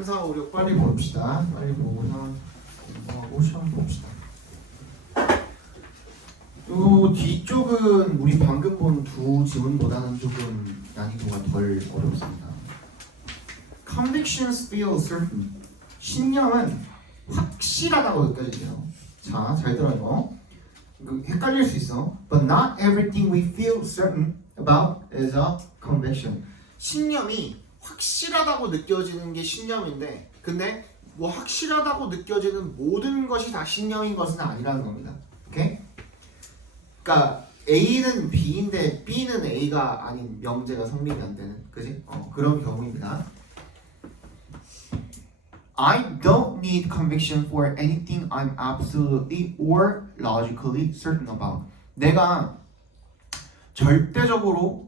3, 4, 5, 6 빨리 봅시다. 빨리 보고서 공부하고 시험 봅시다. 또 뒤쪽은 우리 방금 본 두 지문보다는 조금 난이도가 덜 어렵습니다. Convictions feel certain. 신념은 확실하다고 느껴지죠. 자, 잘 들어요. 헷갈릴 수 있어. But not everything we feel certain about is a conviction. 신념이 확실하다고 느껴지는 게 신념인데, 근데 뭐 확실하다고 느껴지는 모든 것이 다 신념인 것은 아니라는 겁니다. 오케이? 그러니까 A는 B인데 B는 A가 아닌 명제가 성립이 안 되는, 그지? 그런 경우입니다. I don't need conviction for anything I'm absolutely or logically certain about. 내가 절대적으로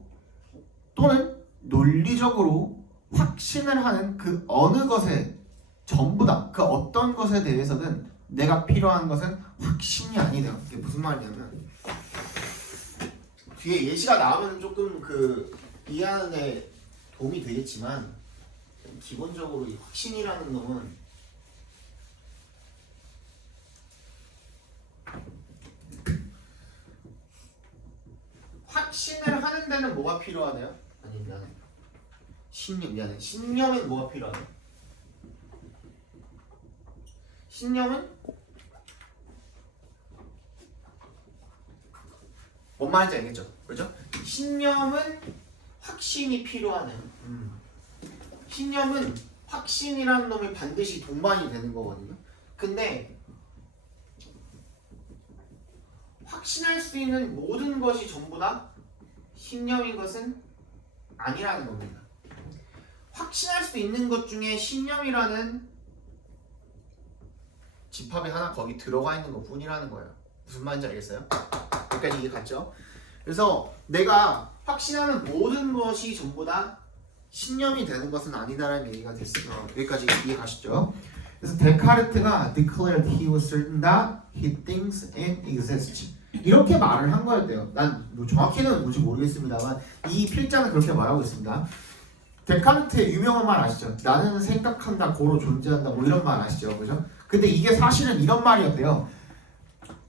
또는 논리적으로 확신을 하는 그 어느 것에 전부 다 그 어떤 것에 대해서는 내가 필요한 것은 확신이 아니래요. 이게 무슨 말이냐면 뒤에 예시가 나오면 조금 그 이해하는 데 도움이 되겠지만 기본적으로 이 확신이라는 놈은 확신을 하는 데는 뭐가 필요하대요? 아니면 신념은 뭐가 필요하대요? 신념은 뭔 말인지 알겠죠? 그렇죠? 신념은 확신이 필요하네요. 신념은 확신이라는 놈이 반드시 동반이 되는 거거든요. 근데 확신할 수 있는 모든 것이 전부 다 신념인 것은 아니라는 겁니다. 확신할 수 있는 것 중에 신념이라는 집합이 하나 거기 들어가 있는 것 뿐이라는 거예요. 무슨 말인지 알겠어요? 여기까지 이해 갔죠? 그래서 내가 확신하는 모든 것이 전부 다 신념이 되는 것은 아니다라는 얘기가 됐어요. 여기까지 이해 가시죠? 그래서 데카르트가 declared he was certain that he thinks it exists. 이렇게 말을 한 거였대요. 난 뭐 정확히는 뭔지 모르겠습니다만 이 필자는 그렇게 말하고 있습니다. 데카르트의 유명한 말 아시죠? 나는 생각한다, 고로 존재한다, 뭐 이런 말 아시죠? 그죠? 근데 이게 사실은 이런 말이었대요.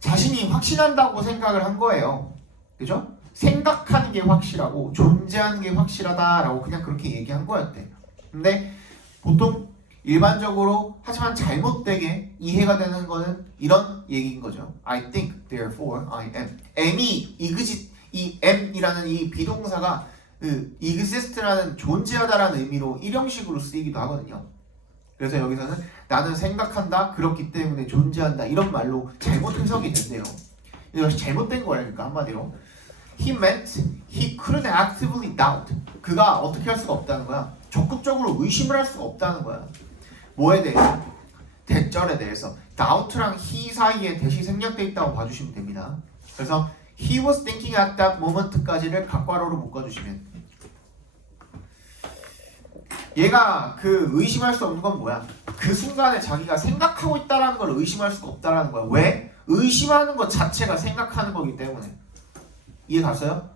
자신이 확신한다고 생각을 한 거예요. 그죠? 생각하는 게 확실하고 존재하는 게 확실하다라고 그냥 그렇게 얘기한 거였대. 근데 보통 일반적으로 하지만 잘못되게 이해가 되는 거는 이런 얘기인 거죠. I think, therefore I am. M이 이 M이라는 이 비동사가 그 exist라는 존재하다라는 의미로 일형식으로 쓰이기도 하거든요. 그래서 여기서는 나는 생각한다, 그렇기 때문에 존재한다 이런 말로 잘못 해석이 된대요. 이것이 잘못된 거라니까 한마디로. He meant he couldn't actively doubt. 그가 어떻게 할 수가 없다는 거야. 적극적으로 의심을 할 수가 없다는 거야. 뭐에 대해서? 대절에 대해서. doubt랑 he 사이에 대시 생략되어 있다고 봐주시면 됩니다. 그래서 he was thinking at that moment까지를 각괄호로 묶어주시면 얘가 그 의심할 수 없는 건 뭐야? 그 순간에 자기가 생각하고 있다라는 걸 의심할 수가 없다라는 거야. 왜? 의심하는 것 자체가 생각하는 거기 때문에. 이해 갔어요?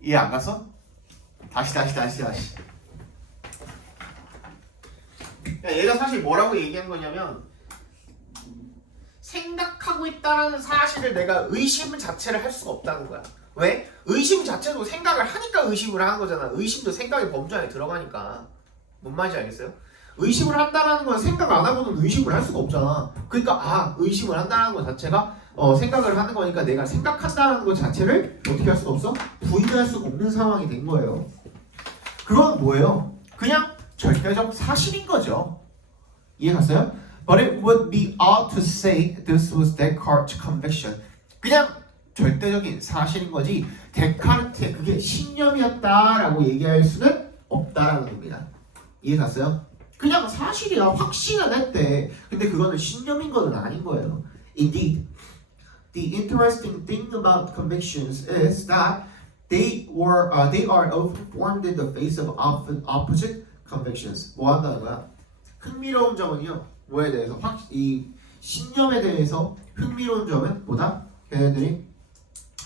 이해 안 갔어? 다시. 얘가 사실 뭐라고 얘기한 거냐면 생각하고 있다라는 사실을 내가 의심 자체를 할 수가 없다는 거야. 왜? 의심 자체도 생각을 하니까 의심을 하는 거잖아. 의심도 생각의 범주 안에 들어가니까. 뭔 말인지 알겠어요? 의심을 한다라는 건 생각 안 하고는 의심을 할 수가 없잖아. 그러니까 의심을 한다는 것 자체가 생각을 하는 거니까 내가 생각한다는 것 자체를 어떻게 할 수가 없어? 부인할 수가 없는 상황이 된 거예요. 그건 뭐예요? 그냥 절대적 사실인 거죠. 이해 갔어요? But it would be odd to say this was Descartes' conviction. 그냥 절대적인 사실인 거지 데카르트의 그게 신념이었다라고 얘기할 수는 없다라는 겁니다. 이해 갔어요? 그냥 사실이야. 확신은 했대. 근데 그거는 신념인 거는 아닌 거예요. Indeed, the interesting thing about convictions is that they are often formed in the face of opposite convictions. 뭐 한다는 거야? 흥미로운 점은요. 뭐에 대해서? 이 신념에 대해서 흥미로운 점은 뭐다? 걔네들이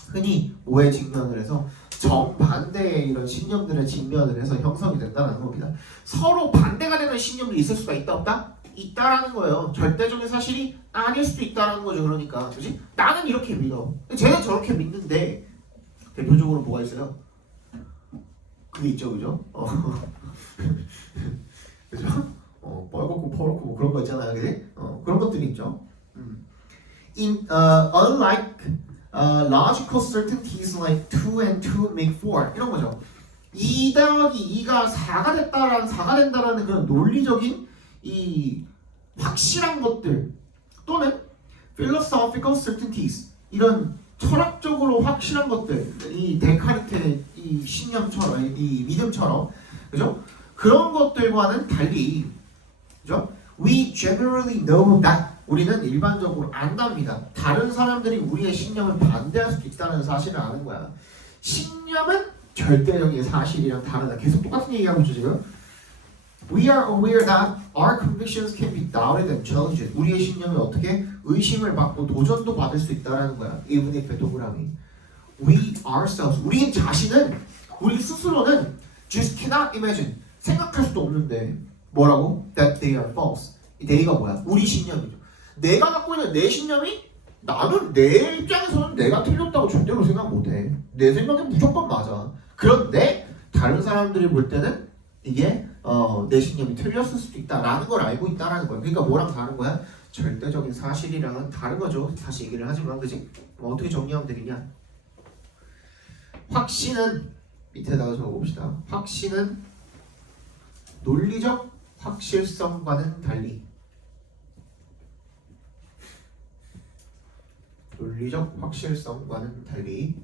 흔히 뭐에 직면을 해서 정반대의 이런 신념들을 직면을 해서 형성이 된다는 겁니다. 서로 반대가 되는 신념도 있을 수가 있다 없다? 있다라는 거예요. 절대적인 사실이 아닐 수도 있다라는 거죠. 그러니까 그지? 나는 이렇게 믿어. 쟤는 저렇게 믿는데 대표적으로 뭐가 있어요? 그게 있죠, 그죠? 그죠? 뻘겋고 퍼렇고 뭐 그런 거 있잖아요, 그지? 그런 것들이 있죠. Unlike logical certainties like 2 and 2 make 4 이런 거죠. 2 더하기 2가 4가 된다라는 그런 논리적인 이 확실한 것들 또는 philosophical certainties 이런 철학적으로 확실한 것들 이 데카르트의 이 신념처럼 이 믿음처럼 그죠? 그런 것들과는 달리 그죠? We generally know that 우리는 일반적으로 안답니다. 다른 사람들이 우리의 신념을 반대할 수도 있다는 사실을 아는 거야. 신념은 절대적인 사실이랑 다르다. 계속 똑같은 얘기하고 있죠 지금. We are aware that our convictions can be doubted and challenged. 우리의 신념이 어떻게 의심을 받고 도전도 받을 수 있다는 거야. Even if 동그라미. We ourselves, 우리 자신은 우리 스스로는 just cannot imagine. 생각할 수도 없는데 뭐라고? That they are false. 이 they가 뭐야? 우리 신념이죠. 내가 갖고 있는 내 신념이 나는 내 입장에서는 내가 틀렸다고 절대로 생각 못해. 내 생각이 무조건 맞아. 그런데 다른 사람들이 볼 때는 이게 내 신념이 틀렸을 수도 있다라는 걸 알고 있다라는 거야. 그러니까 뭐랑 다른 거야? 절대적인 사실이랑은 다른 거죠. 다시 얘기를 하지만 그지? 어떻게 정리하면 되겠냐? 확신은 밑에다가 적어봅시다. 확신은 논리적 확실성과는 달리 논리적 확실성과는 달리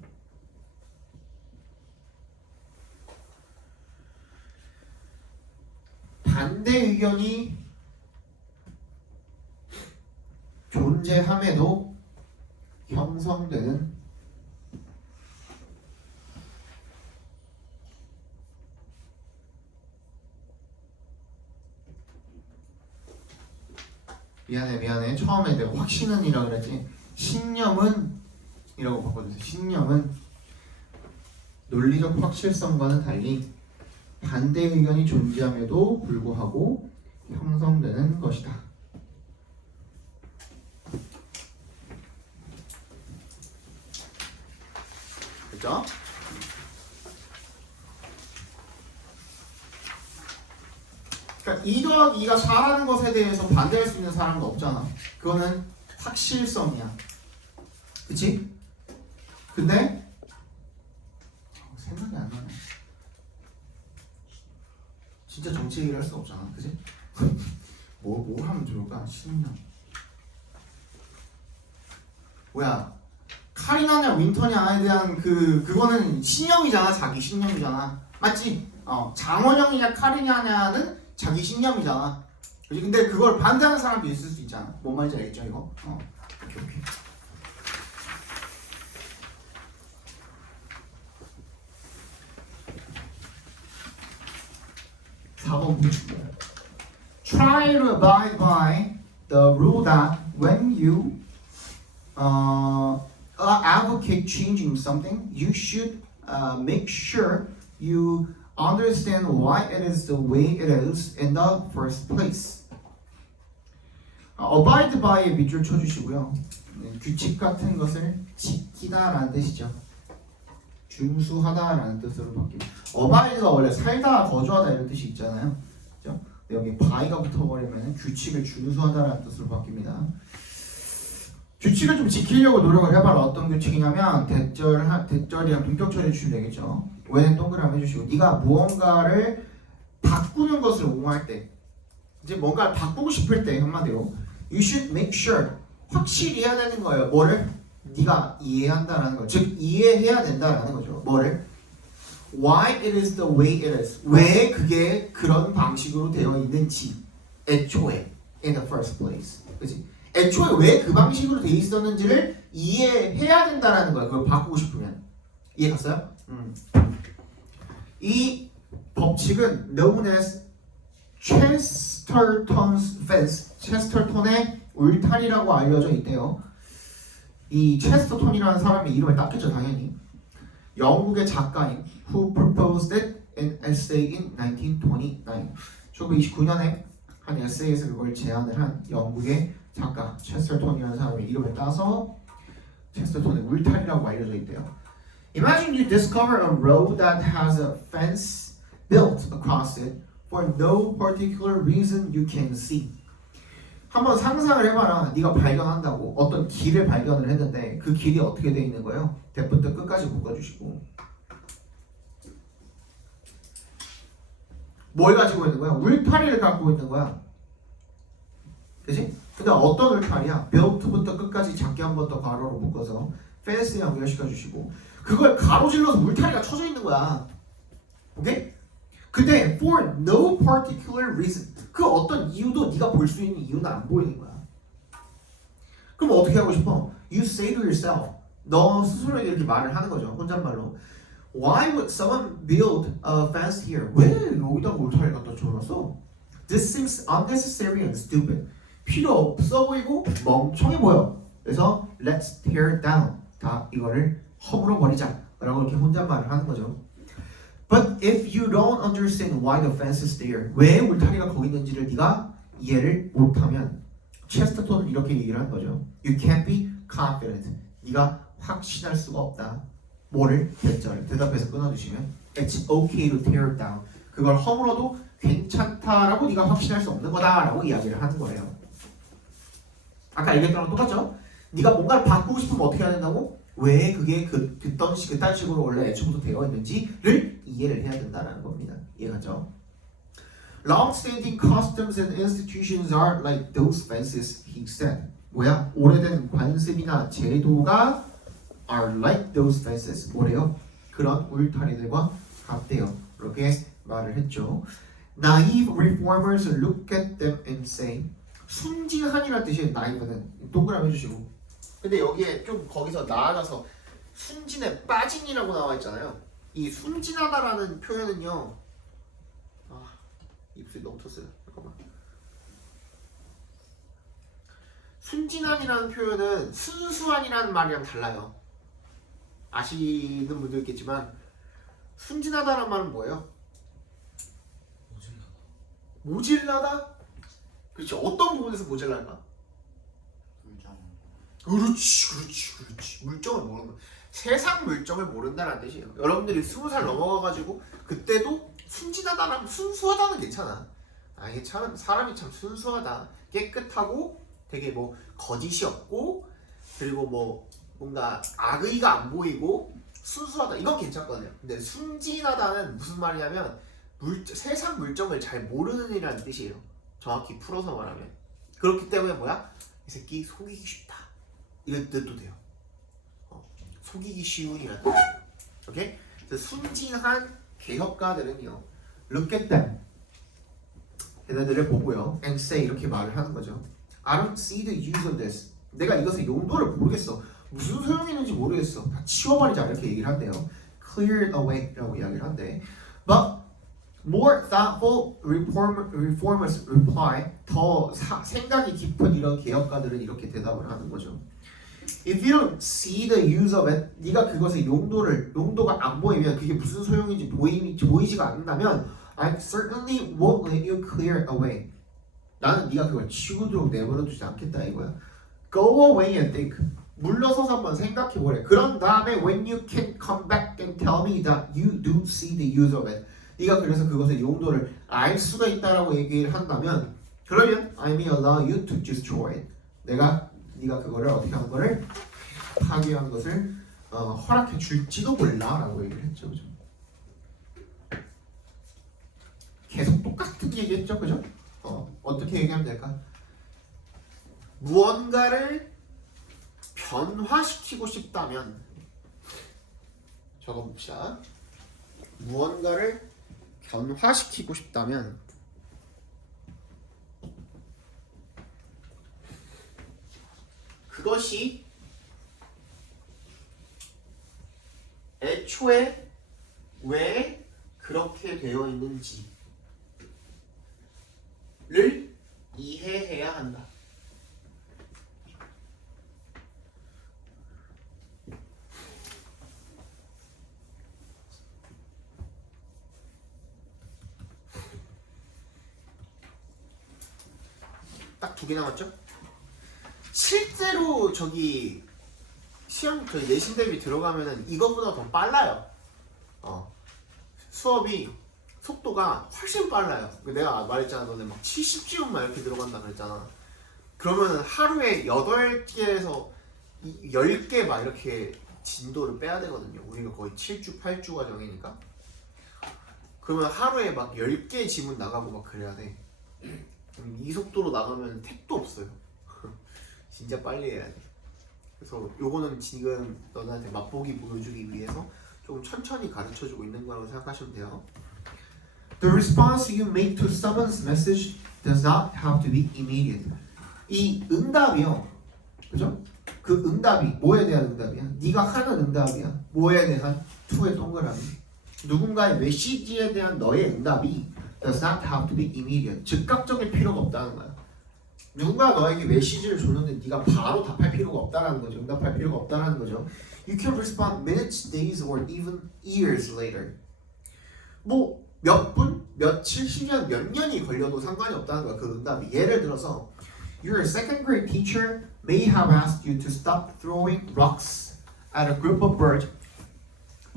반대 의견이 존재함에도 형성되는 미안해 처음에 내가 확신은 이라 그랬지 신념은 이라고 바꿔주세요. 신념은 논리적 확실성과는 달리 반대 의견이 존재함에도 불구하고 형성되는 것이다. 그렇죠? 그러니까 2 더하기 2가 4라는 것에 대해서 반대할 수 있는 사람은 없잖아. 그거는 확실성이야. 그치? 근데 생각이 안 나네. 진짜 정치 얘기를 할 수 없잖아. 그치? 뭐 하면 좋을까? 신념. 뭐야? 카리나냐 윈터냐에 대한 그거는 신념이잖아. 자기 신념이잖아. 맞지? 장원영이냐 카리나냐는 자기 신념이잖아. 그치? 근데 그걸 반대하는 사람도 있을 수 있잖아. 뭔 말인지 알겠죠 이거? 오케이. 4번 문제입니다. Try to abide by the rule that when you advocate changing something, you should make sure you understand why it is the way it is in the first place. Abide by에 밑줄 쳐주시고요. 규칙 같은 것을 지키다라는 뜻이죠. 준수하다라는 뜻으로 바뀝니다. abide가 원래 살다, 거주하다 이런 뜻이 있잖아요. 그렇죠? 여기 by가 붙어버리면 규칙을 준수하다라는 뜻으로 바뀝니다. 규칙을 좀 지키려고 노력을 해봐라. 어떤 규칙이냐면 대절이랑 동격 처리해 주시면 되겠죠. 왜는 동그라미 해주시고 네가 무언가를 바꾸는 것을 옹호할 때 이제 뭔가를 바꾸고 싶을 때 한마디로 you should make sure 확실히 해야 되는 거예요. 뭐를? 네가 이해한다라는 거. 즉 이해해야 된다라는 거죠. 뭐를? Why it is the way it is. 왜 그게 그런 방식으로 되어 있는지 애초에 in the first place. 그치? 애초에 왜 그 방식으로 되어 있었는지를 이해해야 된다라는 거야. 그걸 바꾸고 싶으면. 이해 갔어요? 이 법칙은 known as Chesterton's fence. 체스터톤의 울타리라고 알려져 있대요. 이 체스터톤이라는 사람의 이름을 땄겠죠, 당연히. 영국의 작가인 who proposed it in essay in 1929. 1929년에 한 에세이에서 그걸 제안을 한 영국의 작가 체스터톤이라는 사람의 이름을 따서 체스터톤의 울타리라고 알려져 있대요. Imagine you discover a road that has a fence built across it for no particular reason you can see. 한번 상상을 해봐라. 네가 발견한다고 어떤 길을 발견을 했는데 그 길이 어떻게 돼 있는 거예요? 대부터 끝까지 묶어주시고 뭘 가지고 있는 거야? 울타리를 갖고 있는 거야. 그치? 근데 어떤 울타리야? built부터 끝까지 작게 한 번 더 가로로 묶어서 펜스에 연결시켜 주시고 그걸 가로질러서 울타리가 쳐져 있는 거야. 오케이? 근데 for no particular reason 그 어떤 이유도 네가 볼 수 있는 이유는 안 보이는 거야. 그럼 어떻게 하고 싶어? You say to yourself 너 스스로에게 이렇게 말을 하는 거죠. 혼잣말로 Why would someone build a fence here? 왜 여기다가 울타리 갖다 쳐놨어? This seems unnecessary and stupid. 필요 없어 보이고 멍청해 보여. 그래서 let's tear it down. 다 이거를 허물어 버리자. 라고 이렇게 혼잣말을 하는 거죠. But if you don't understand why the fence is there, 왜 울타리가 거기 있는지를 네가 이해를 못하면 체스터톤은 이렇게 얘기를 하는 거죠. You can't be confident. 네가 확신할 수가 없다. 뭐를? 대절. 대답해서 끊어주시면 It's okay to tear it down. 그걸 허물어도 괜찮다라고 네가 확신할 수 없는 거다라고 이야기를 하는 거예요. 아까 얘기했던 거랑 똑같죠? 네가 뭔가를 바꾸고 싶으면 어떻게 해야 된다고? 왜 그게 그딴 식으로 원래 애초부터 되어 있는지를 이해를 해야 된다는 겁니다. 이해가죠? Long-standing customs and institutions are like those fences, he said. 뭐야? 오래된 관습이나 제도가 are like those fences. 뭐래요? 그런 울타리들과 같대요. 이렇게 말을 했죠. Naive reformers look at them and say. 순진한이라는 뜻이에요. naive는 동그라미 해주시고. 근데 여기에 좀 거기서 나아가서 순진에 빠진이라고 나와 있잖아요. 이 순진하다라는 표현은요. 입술이 너무 텄어요. 잠깐만. 순진함이라는 표현은 순수한이라는 말이랑 달라요. 아시는 분도 있겠지만 순진하다라는 말은 뭐예요? 모질라다? 그렇지. 어떤 부분에서 모질랄까? 그렇지. 물정을 모르는 거. 세상 물정을 모른다는 뜻이에요. 여러분들이 20살 넘어가가지고 그때도 순진하다라면 순수하다는 괜찮아. 이게 참 사람이 참 순수하다, 깨끗하고 되게 뭐 거짓이 없고 그리고 뭐 뭔가 악의가 안 보이고 순수하다 이건 괜찮거든요. 근데 순진하다는 무슨 말이냐면 세상 물정을 잘 모르는 이라는 뜻이에요. 정확히 풀어서 말하면. 그렇기 때문에 뭐야? 이 새끼 속이기 쉽다 이런 뜻도 돼요. 속이기 쉬운 이라는 뜻. 오케이? 그래서 순진한 개혁가들은요 look at them 얘네들을 보고요 and say 이렇게 말을 하는 거죠. I don't see the use of this. 내가 이것의 용도를 모르겠어. 무슨 소용이 있는지 모르겠어. 다 치워버리자 이렇게 얘기를 한대요. Clear it away 라고 이야기를 한대. But more thoughtful reformers reply. 더 생각이 깊은 이런 개혁가들은 이렇게 대답을 하는 거죠. If you don't see the use of it, 네가 그것의 용도가 안 보이면 그게 무슨 소용인지 보이지가 않는다면 I certainly won't let you clear it away. 나는 네가 그걸 치우도록 내버려두지 않겠다 이거야. Go away and think. 물러서서 한번 생각해보래. 그런 다음에 when you can come back and tell me that you do see the use of it. 네가 그래서 그것의 용도를 알 수가 있다라고 얘기를 한다면 그러면 I may allow you to destroy it. 네가 그거를 어떻게 하는 거를 파괴하는 것을 허락해 줄지도 몰라라고 얘기를 했죠. 그죠? 계속 똑같은 얘기했죠. 그죠? 어떻게 얘기하면 될까? 무언가를 변화시키고 싶다면 적어봅시다. 무언가를 변화시키고 싶다면 그것이 애초에 왜 그렇게 되어 있는지를 이해해야 한다. 딱 2개 남았죠? 실제로 저기 시험 저희 내신 대비 들어가면은 이거보다 더 빨라요. 수업이 속도가 훨씬 빨라요. 내가 말했잖아, 너네 막 70지문 막 이렇게 들어간다 그랬잖아. 그러면은 하루에 8개에서 10개 막 이렇게 진도를 빼야 되거든요. 우리가 거의 7주, 8주 과정이니까. 그러면 하루에 막 10개 지문 나가고 막 그래야 돼. 이 속도로 나가면 택도 없어요. 진짜 빨리 해야 돼. 그래서 요거는 지금 너네한테 맛보기 보여주기 위해서 조금 천천히 가르쳐주고 있는 거라고 생각하시면 돼요. The response you make to someone's message does not have to be immediate. 이 응답이요, 그죠? 그 응답이 뭐에 대한 응답이야? 네가 하는 응답이야. 뭐에 대한? to의 동그라미. 누군가의 메시지에 대한 너의 응답이 does not have to be immediate. 즉각적일 필요가 없다는 거야. 누군가 너에게 메시지를 줬는데 네가 바로 답할 필요가 없다는 거죠. 응답할 필요가 없다는 거죠. You can respond minutes, days, or even years later. 뭐 몇 분, 며칠, 심지어 몇 년이 걸려도 상관이 없다는 거야. 그 응답이. 예를 들어서 your second grade teacher may have asked you to stop throwing rocks at a group of birds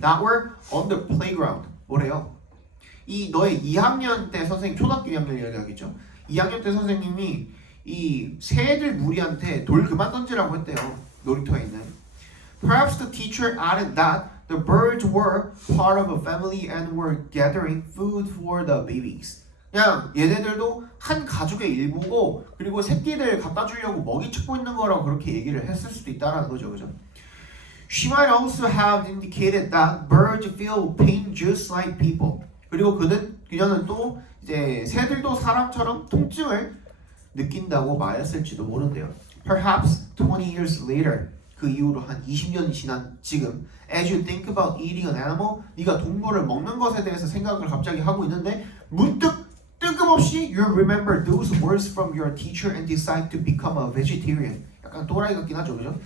that were on the playground. 뭐래요? 이 너의 2학년 때 선생님, 초등학교 2학년 이야기하겠죠. 2학년 때 선생님이 이 새들 무리한테 돌 그만 던지라고 했대요. 놀이터에 있는. Perhaps the teacher added that the birds were part of a family and were gathering food for the babies. 그냥 얘네들도 한 가족의 일부고 그리고 새끼들 갖다 주려고 먹이 찾고 있는 거라고 그렇게 얘기를 했을 수도 있다라는 거죠, 그죠? She might also have indicated that birds feel pain just like people. 그리고 그녀는 또 이제 새들도 사람처럼 통증을 느낀다고 말했을지도 모른대요. Perhaps 20 years later, 그 이후로 한 20년이 지난 지금, as you think about eating an animal, 네가 동물을 먹는 것에 대해서 생각을 갑자기 하고 있는데 문득 뜬금없이 you remember those words from your teacher and decide to become a vegetarian. 약간 또라이 같긴 하죠, 그죠?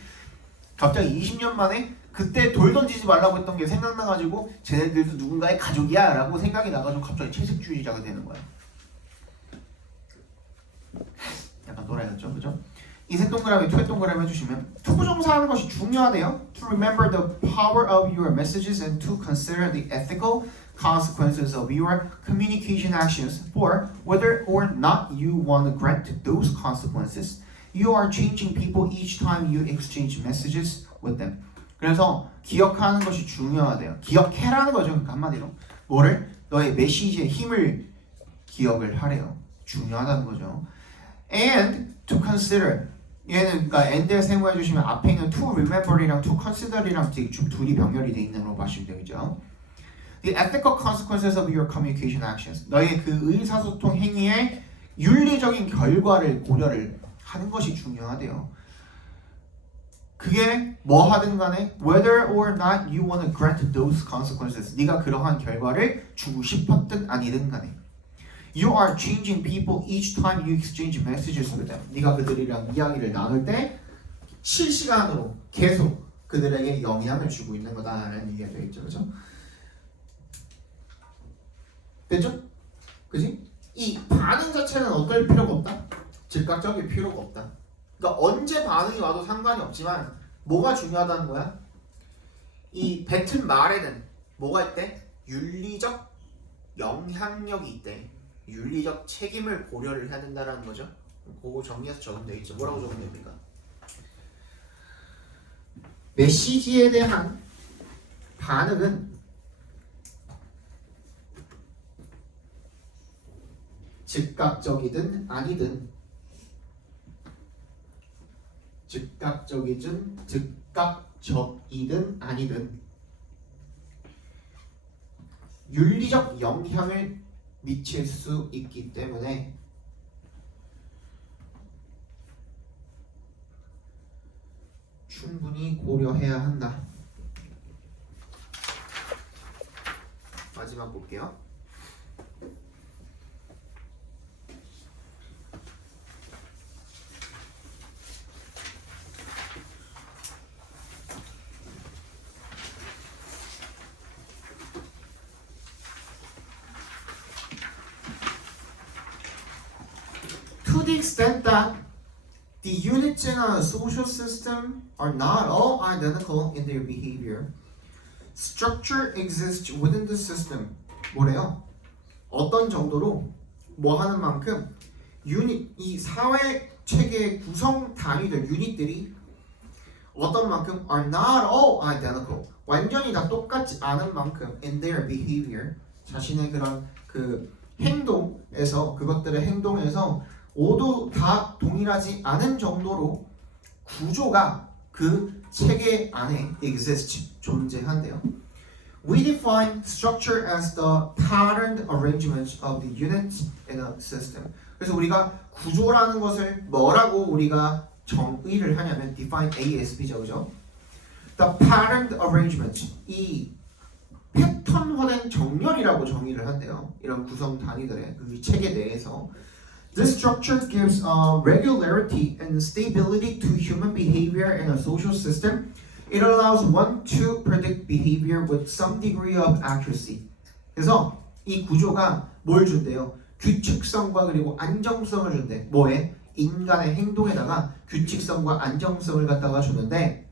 갑자기 20년 만에 그때 돌 던지지 말라고 했던 게 생각나가지고 쟤네들도 누군가의 가족이야 라고 생각이 나가지고 갑자기 채식주의자가 되는 거야. 약간 또라이 같죠, 그죠? 이색 동그라미, 투의 동그라미 해주시면 투부정사하는 것이 중요하대요. To remember the power of your messages and to consider the ethical consequences of your communication actions. For whether or not you want to grant those consequences, you are changing people each time you exchange messages with them. 그래서 기억하는 것이 중요하대요. 기억해라는 거죠, 그러니까 한마디로. 뭐를? 너의 메시지의 힘을 기억을 하래요. 중요하다는 거죠. And to consider. 얘는 그러니까 and를 세모해 주시면 앞에 있는 to remember이랑 to consider이랑 지금 둘이 병렬이 돼 있는 걸로 보시면 되겠죠. The ethical consequences of your communication actions. 너의 그 의사소통 행위의 윤리적인 결과를 고려를 하는 것이 중요하대요. 그게 뭐 하든 간에 whether or not you want to grant those consequences. 네가 그러한 결과를 주고 싶었든 아니든 간에. You are changing people each time you exchange messages with them. 네가 그들이랑 이야기를 나눌 때 실시간으로 계속 그들에게 영향을 주고 있는 거다라는 얘기가 되겠죠, 그렇죠? 됐죠? 그지? 이 반응 자체는 어떨 필요가 없다. 즉각적일 필요가 없다. 그러니까 언제 반응이 와도 상관이 없지만 뭐가 중요하다는 거야? 이 뱉은 말에는 뭐가 있대? 윤리적 영향력이 있대. 윤리적 책임을 고려를 해야 된다는 거죠. 그거 정리해서 적으면 되겠죠. 뭐라고 적으면 됩니까? 메시지에 대한 반응은 즉각적이든 아니든 즉각적이든 아니든 윤리적 영향을 미칠 수 있기 때문에 충분히 고려해야 한다. 마지막 볼게요. extent that the units in a social system are not all identical in their behavior, structure exists within the system. 뭐래요? 어떤 정도로 뭐 하는 만큼 유닛, 이 사회 체계의 구성 단위들, 유닛들이 어떤 만큼 are not all identical. 완전히 다 똑같지 않은 만큼 in their behavior, 자신의 그런 그 행동에서, 그것들의 행동에서 모두 다 동일하지 않은 정도로 구조가 그 체계 안에 exist, 존재한대요. We define structure as the patterned arrangement of the units in a system. 그래서 우리가 구조라는 것을 뭐라고 우리가 정의를 하냐면 define ASB죠, 그죠? The patterned arrangement, 이 패턴화된 정렬이라고 정의를 한대요. 이런 구성 단위들의 그 체계 내에서. This structure gives regularity and stability to human behavior in a social system. It allows one to predict behavior with some degree of accuracy. 그래서 이 구조가 뭘 준대요? 규칙성과 그리고 안정성을 준대. 뭐에? 인간의 행동에다가 규칙성과 안정성을 갖다가 주는데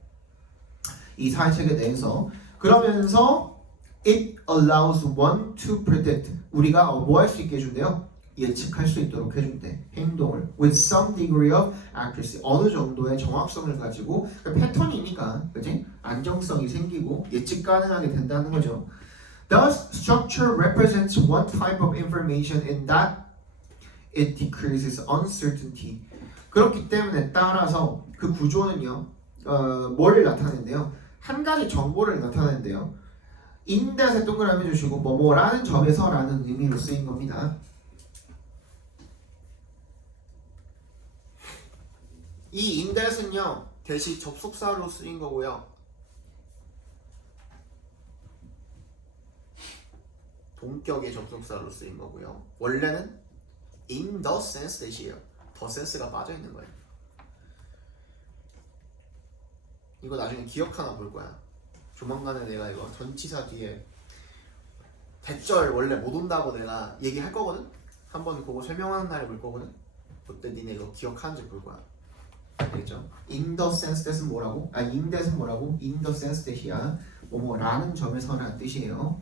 이 사회체계 내에서 그러면서 it allows one to predict 우리가 뭐 할 수 있게 해준대요? 예측할 수 있도록 해준대. 행동을 with some degree of accuracy 어느 정도의 정확성을 가지고 패턴이니까 그치? 안정성이 생기고 예측 가능하게 된다는 거죠. Thus, structure represents one type of information in that it decreases uncertainty. 그렇기 때문에 따라서 그 구조는요, 뭘 나타낸대요? 한 가지 정보를 나타낸대요. 인댓에 동그라미 주시고 뭐뭐라는 점에서라는 의미로 쓰인 겁니다. 이 인댓은요 대시 접속사로 쓰인 거고요. 동격의 접속사로 쓰인 거고요. 원래는 in the sense 대시예요. the sense가 빠져 있는 거예요. 이거 나중에 기억 하나 볼 거야. 조만간에 내가 이거 전치사 뒤에 대절 원래 못 온다고 내가 얘기할 거거든. 한번 그거 설명하는 날에 볼 거거든. 그때 니네 이거 기억하는지 볼 거야. 알겠죠? In the sense that은 뭐라고? in that은 뭐라고? In the sense that이야. 뭐뭐라는 점에서라는 뜻이에요.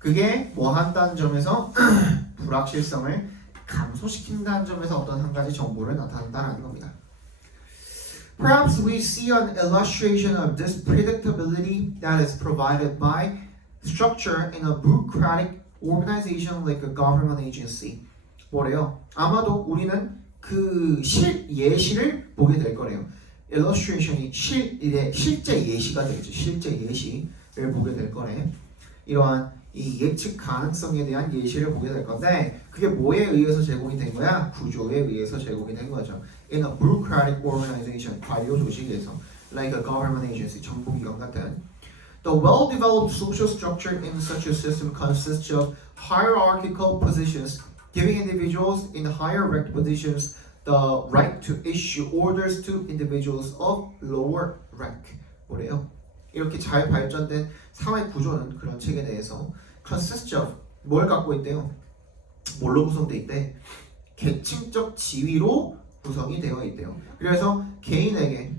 그게 뭐 한다는 점에서 불확실성을 감소시킨다는 점에서 어떤 한 가지 정보를 나타낸다는 겁니다. Perhaps we see an illustration of this predictability that is provided by structure in a bureaucratic organization like a government agency. 뭐래요? 아마도 우리는 그 예시를 보게 될 거래요. illustration이 실제 예시가 되겠죠. 실제 예시를 보게 될 거래. 이러한 이 예측 가능성에 대한 예시를 보게 될 건데 그게 뭐에 의해서 제공이 된 거야? 구조에 의해서 제공이 된 거죠. In a bureaucratic organization, 관료 조직에서 like a government agency, 정부기관 같은 The well-developed social structure in such a system consists of hierarchical positions, giving individuals in higher ranked positions the right to issue orders to individuals of lower rank. 뭐래요? 이렇게 잘 발전된 사회 구조는 그런 체계 내에서 consists of 뭘 갖고 있대요? 뭘로 구성되어 있대? 계층적 지위로 구성이 되어 있대요. 그래서 개인에게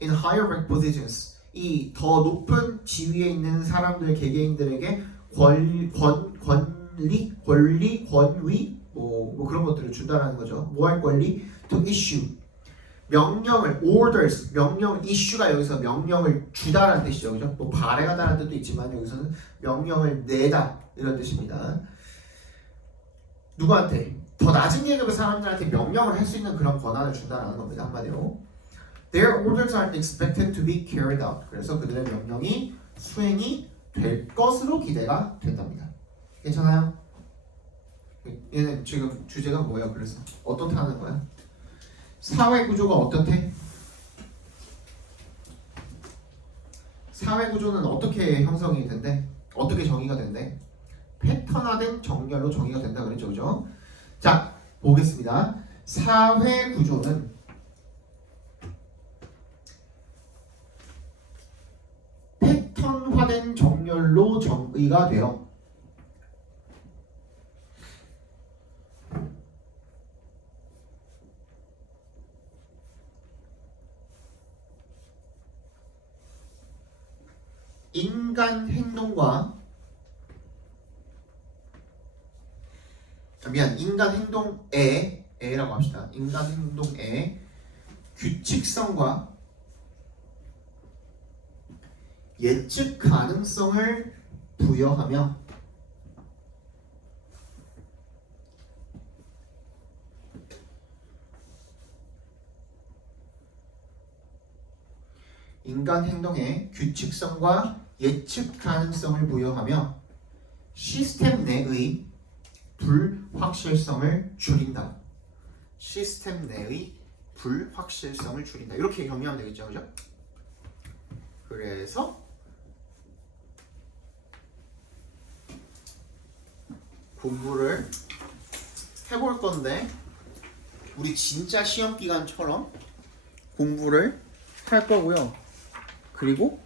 in higher rank positions 이 더 높은 지위에 있는 사람들 개개인들에게 권위 뭐 그런 것들을 준다라는 거죠. 뭐 할 권리? To issue 명령을 orders 명령 issue가 여기서 명령을 주다라는 뜻이죠. 그죠? 뭐 발행하다라는 뜻도 있지만 여기서는 명령을 내다 이런 뜻입니다. 누구한테? 더 낮은 계급의 사람들한테 명령을 할 수 있는 그런 권한을 준다라는 겁니다. 한마디로. Their orders are expected to be carried out. 그래서 그들의 명령이 수행이 될 것으로 기대가 된답니다. 괜찮아요? 얘는 지금 주제가 뭐예요? 그래서 어떻게 하는 거야? 사회 구조가 어떻대? 사회 구조는 어떻게 형성이 된대? 어떻게 정의가 된대? 패턴화된 정렬로 정의가 된다 그랬죠, 그죠? 자, 보겠습니다. 사회 구조는 패턴화된 정렬로 정의가 돼요. 인간 행동과 인간 행동에라고 합시다. 인간 행동의 규칙성과 예측 가능성을 부여하며 인간 행동의 규칙성과 예측 가능성을 부여하며 시스템 내의 불확실성을 줄인다. 시스템 내의 불확실성을 줄인다. 이렇게 정리하면 되겠죠, 그죠? 그래서 공부를 해볼 건데 우리 진짜 시험 기간처럼 공부를 할 거고요. 그리고